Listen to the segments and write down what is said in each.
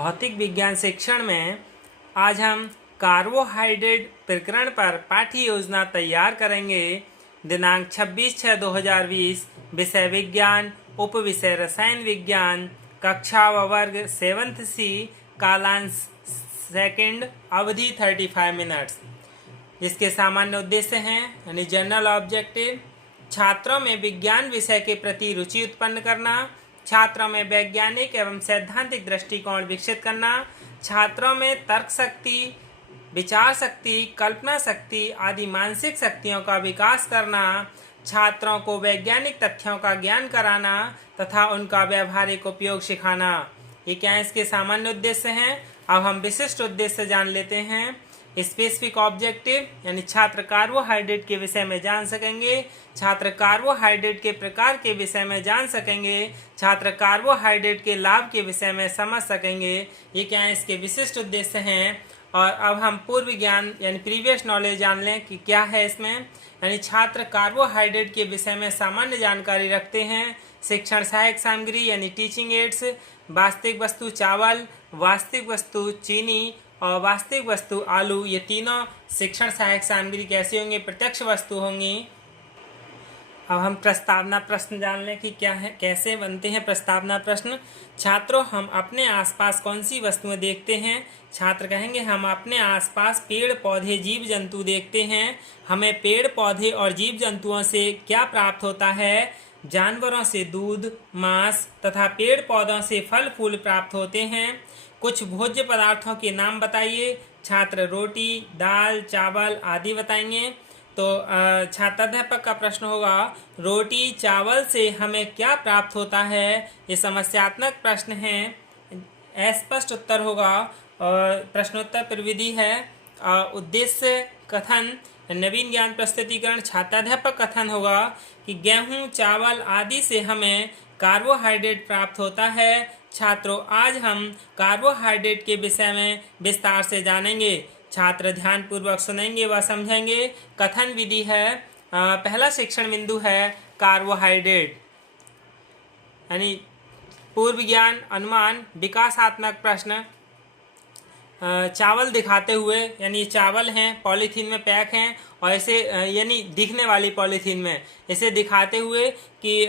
भौतिक विज्ञान शिक्षण में आज हम कार्बोहाइड्रेट प्रकरण पर पाठ्य योजना तैयार करेंगे। दिनांक 26/6/2020, विषय विज्ञान, उप विषय रसायन विज्ञान, कक्षा व वर्ग 7th C, कालांश 2, अवधि 35 मिनट्स। इसके सामान्य उद्देश्य हैं यानी जनरल ऑब्जेक्टिव, छात्रों में विज्ञान विषय के प्रति रुचि उत्पन्न करना, छात्रों में वैज्ञानिक एवं सैद्धांतिक दृष्टिकोण विकसित करना, छात्रों में तर्क शक्ति, विचार शक्ति, कल्पना शक्ति आदि मानसिक शक्तियों का विकास करना, छात्रों को वैज्ञानिक तथ्यों का ज्ञान कराना तथा उनका व्यावहारिक उपयोग सिखाना। ये क्या इसके सामान्य उद्देश्य हैं। अब हम विशिष्ट उद्देश्य जान लेते हैं। स्पेसिफिक ऑब्जेक्टिव यानी छात्र कार्बोहाइड्रेट के विषय में जान सकेंगे, छात्र कार्बोहाइड्रेट के प्रकार के विषय में जान सकेंगे, छात्र कार्बोहाइड्रेट के लाभ के विषय में समझ सकेंगे। ये क्या है इसके विशिष्ट उद्देश्य हैं। और अब हम पूर्व ज्ञान यानी प्रीवियस नॉलेज जान लें कि क्या है इसमें। यानी छात्र कार्बोहाइड्रेट के विषय में सामान्य जानकारी रखते हैं। शिक्षण सहायक सामग्री यानी टीचिंग एड्स, वास्तविक वस्तु चावल, वास्तविक वस्तु चीनी और वास्तविक वस्तु आलू, ये तीनों शिक्षण सहायक सामग्री कैसी होंगी, प्रत्यक्ष वस्तु होंगी। अब हम प्रस्तावना प्रश्न जान लें कि क्या है, कैसे बनते हैं प्रस्तावना प्रश्न। छात्रों, हम अपने आसपास कौन सी वस्तुएं देखते हैं। छात्र कहेंगे हम अपने आसपास पेड़ पौधे जीव जंतु देखते हैं। हमें पेड़ पौधे और जीव जंतुओं से क्या प्राप्त होता है। जानवरों से दूध, मांस तथा पेड़ पौधों से फल फूल प्राप्त होते हैं। कुछ भोज्य पदार्थों के नाम बताइए। छात्र रोटी, दाल, चावल आदि बताएंगे। तो छात्राध्यापक का प्रश्न होगा, रोटी चावल से हमें क्या प्राप्त होता है। ये समस्यात्मक प्रश्न है, अस्पष्ट उत्तर होगा। और प्रश्नोत्तर प्रविधि है। उद्देश्य कथन, नवीन ज्ञान प्रस्तुतिकरण। छात्राध्यापक कथन होगा कि गेहूं, चावल आदि से हमें कार्बोहाइड्रेट प्राप्त होता है। छात्रों, आज हम कार्बोहाइड्रेट के विषय में विस्तार से जानेंगे। छात्र ध्यान पूर्वक सुनेंगे व समझेंगे। कथन विधि है। पहला शिक्षण बिंदु है कार्बोहाइड्रेट यानी पूर्व ज्ञान, अनुमान, विकासात्मक प्रश्न। चावल दिखाते हुए यानी चावल हैं, पॉलीथीन में पैक हैं और इसे यानी दिखने वाली पॉलीथीन में इसे दिखाते हुए कि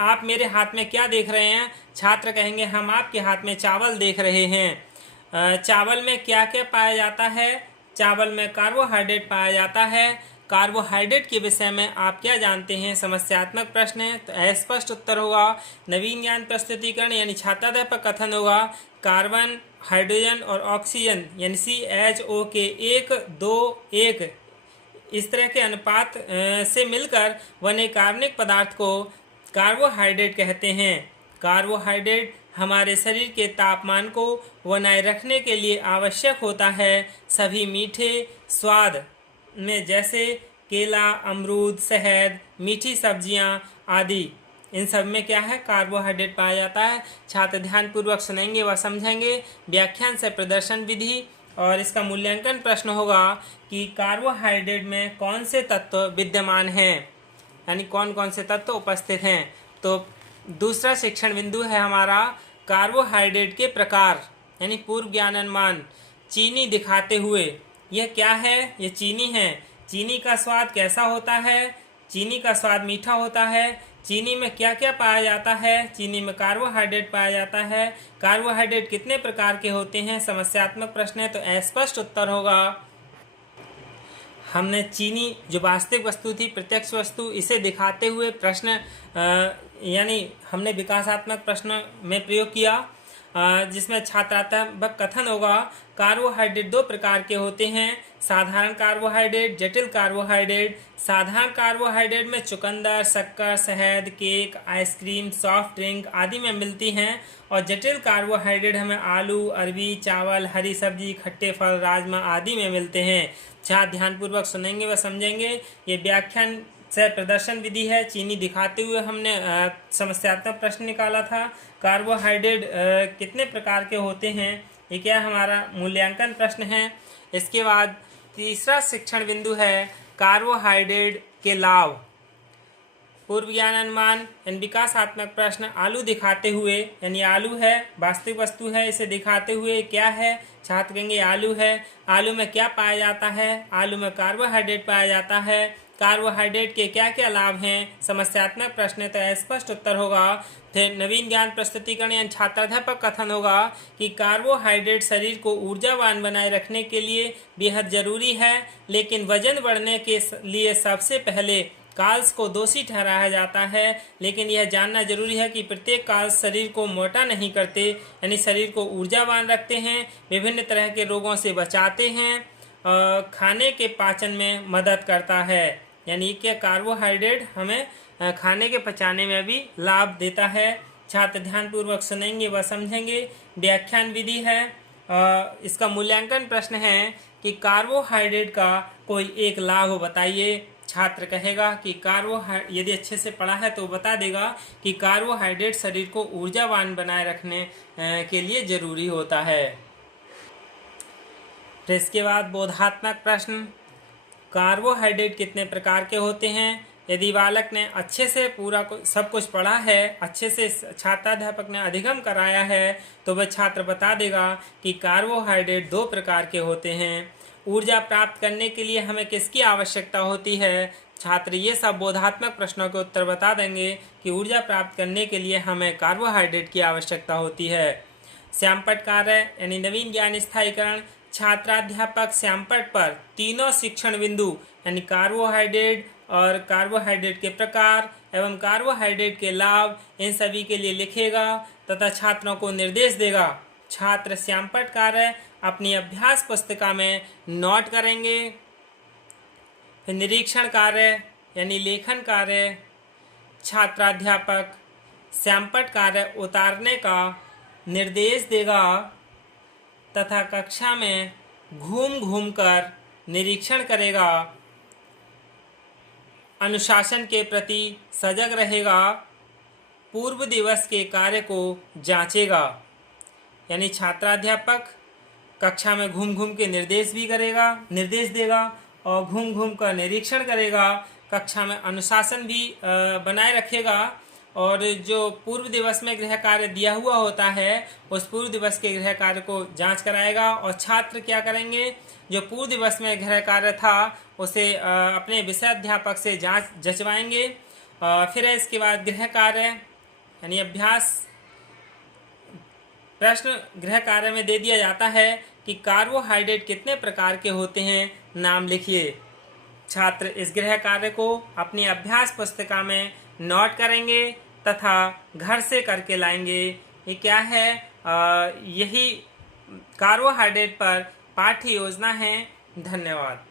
आप मेरे हाथ में क्या देख रहे हैं। छात्र कहेंगे हम आपके हाथ में चावल देख रहे हैं। चावल में क्या क्या पाया जाता है। चावल में कार्बोहाइड्रेट पाया जाता है। कार्बोहाइड्रेट के विषय में आप क्या जानते हैं। समस्यात्मक प्रश्न है तो अस्पष्ट उत्तर होगा। नवीन ज्ञान प्रस्तुतिकरण यानी छात्राध्यापक कथन होगा, कार्बन, हाइड्रोजन और ऑक्सीजन यानी CHO के 1, 2, 1 इस तरह के अनुपात से मिलकर बने कार्बनिक पदार्थ को कार्बोहाइड्रेट कहते हैं। कार्बोहाइड्रेट हमारे शरीर के तापमान को बनाए रखने के लिए आवश्यक होता है। सभी मीठे स्वाद में जैसे केला, अमरूद, शहद, मीठी सब्जियां आदि, इन सब में क्या है, कार्बोहाइड्रेट पाया जाता है। छात्र ध्यानपूर्वक सुनेंगे व समझेंगे। व्याख्यान से प्रदर्शन विधि और इसका मूल्यांकन प्रश्न होगा कि कार्बोहाइड्रेट में कौन से तत्व विद्यमान हैं यानी कौन कौन से तत्व उपस्थित हैं। तो दूसरा शिक्षण बिंदु है हमारा कार्बोहाइड्रेट के प्रकार यानी पूर्व ज्ञान अनुमान। चीनी दिखाते हुए, यह क्या है, यह चीनी है। चीनी का स्वाद कैसा होता है। चीनी का स्वाद मीठा होता है। चीनी में क्या क्या पाया जाता है। चीनी में कार्बोहाइड्रेट पाया जाता है। कार्बोहाइड्रेट कितने प्रकार के होते हैं। समस्यात्मक प्रश्न है तो अस्पष्ट उत्तर होगा। हमने चीनी जो वास्तविक वस्तु थी, प्रत्यक्ष वस्तु, इसे दिखाते हुए प्रश्न यानी हमने विकासात्मक प्रश्न में प्रयोग किया, जिसमें छात्रात्मक कथन होगा, कार्बोहाइड्रेट 2 प्रकार के होते हैं, साधारण कार्बोहाइड्रेट, जटिल कार्बोहाइड्रेट। साधारण कार्बोहाइड्रेट में चुकंदर, शक्कर, शहद, केक, आइसक्रीम, सॉफ्ट ड्रिंक आदि में मिलती हैं। और जटिल कार्बोहाइड्रेट हमें आलू, अरबी, चावल, हरी सब्जी, खट्टे फल, राजमा आदि में मिलते हैं। छात्र ध्यानपूर्वक सुनेंगे व समझेंगे। ये व्याख्यान से प्रदर्शन विधि है। चीनी दिखाते हुए हमने समस्यात्मक प्रश्न निकाला था। कार्बोहाइड्रेट कितने प्रकार के होते हैं, ये क्या हमारा मूल्यांकन प्रश्न है। इसके बाद तीसरा शिक्षण बिंदु है कार्बोहाइड्रेट के लाभ। पूर्व ज्ञान अनुमान यानी विकासात्मक प्रश्न। आलू दिखाते हुए, यानी आलू है वास्तविक वस्तु है, इसे दिखाते हुए क्या है, छात्र कहेंगे आलू है। आलू में क्या पाया जाता है, आलू में कार्बोहाइड्रेट पाया जाता है। कार्बोहाइड्रेट के क्या क्या लाभ हैं, समस्यात्मक प्रश्न तो स्पष्ट उत्तर होगा। फिर नवीन ज्ञान प्रस्तुतिकरण यानी छात्राध्यापक कथन होगा कि कार्बोहाइड्रेट शरीर को ऊर्जावान बनाए रखने के लिए बेहद जरूरी है, लेकिन वजन बढ़ने के लिए सबसे पहले कार्ब्स को दोषी ठहराया जाता है। लेकिन यह जानना जरूरी है कि प्रत्येक कार्ब्स शरीर को मोटा नहीं करते, यानी शरीर को ऊर्जावान रखते हैं, विभिन्न तरह के रोगों से बचाते हैं, खाने के पाचन में मदद करता है। यानी कि कार्बोहाइड्रेट हमें खाने के पचाने में भी लाभ देता है। छात्र ध्यानपूर्वक सुनेंगे व समझेंगे। व्याख्यान विधि है, इसका मूल्यांकन प्रश्न है कि कार्बोहाइड्रेट का कोई एक लाभ बताइए। छात्र कहेगा कि यदि अच्छे से पढ़ा है तो बता देगा कि कार्बोहाइड्रेट शरीर को ऊर्जावान बनाए रखने के लिए जरूरी होता है। फिर इसके बाद बोधात्मक प्रश्न, कार्बोहाइड्रेट कितने प्रकार के होते हैं। यदि बालक ने अच्छे से पूरा सब कुछ पढ़ा है, अच्छे से छात्राध्यापक ने अधिगम कराया है, तो वह छात्र बता देगा कि कार्बोहाइड्रेट 2 प्रकार के होते हैं। ऊर्जा प्राप्त करने के लिए हमें किसकी आवश्यकता होती है। छात्र ये सब बोधात्मक प्रश्नों के उत्तर बता देंगे कि ऊर्जा प्राप्त करने के लिए हमें कार्बोहाइड्रेट की आवश्यकता होती है। श्यामपट्ट कार्य यानी नवीन ज्ञान स्थायीकरण, छात्राध्यापक श्यामपट्ट पर तीनों शिक्षण बिंदु यानी कार्बोहाइड्रेट और कार्बोहाइड्रेट के प्रकार एवं कार्बोहाइड्रेट के लाभ, इन सभी के लिए लिखेगा तथा छात्रों को निर्देश देगा। छात्र श्यामपट्ट कार्य अपनी अभ्यास पुस्तिका में नोट करेंगे। फिर निरीक्षण कार्य यानी लेखन कार्य, छात्राध्यापक श्यामपट्ट कार्य उतारने का निर्देश देगा तथा कक्षा में घूम घूम कर निरीक्षण करेगा, अनुशासन के प्रति सजग रहेगा, पूर्व दिवस के कार्य को जांचेगा। यानी छात्राध्यापक कक्षा में घूम घूम के निर्देश देगा और घूम घूम कर निरीक्षण करेगा, कक्षा में अनुशासन भी बनाए रखेगा और जो पूर्व दिवस में गृह कार्य दिया हुआ होता है उस पूर्व दिवस के गृह कार्य को जांच कराएगा। और छात्र क्या करेंगे, जो पूर्व दिवस में गृह कार्य था उसे अपने विषय अध्यापक से जचवाएंगे। फिर इसके बाद गृह कार्य यानी अभ्यास प्रश्न गृह कार्य में दे दिया जाता है कि कार्बोहाइड्रेट कितने प्रकार के होते हैं, नाम लिखिए। छात्र इस गृह कार्य को अपनी अभ्यास पुस्तिका में नोट करेंगे तथा घर से करके लाएंगे। ये क्या है, यही कार्बोहाइड्रेट पर पाठ्य योजना है। धन्यवाद।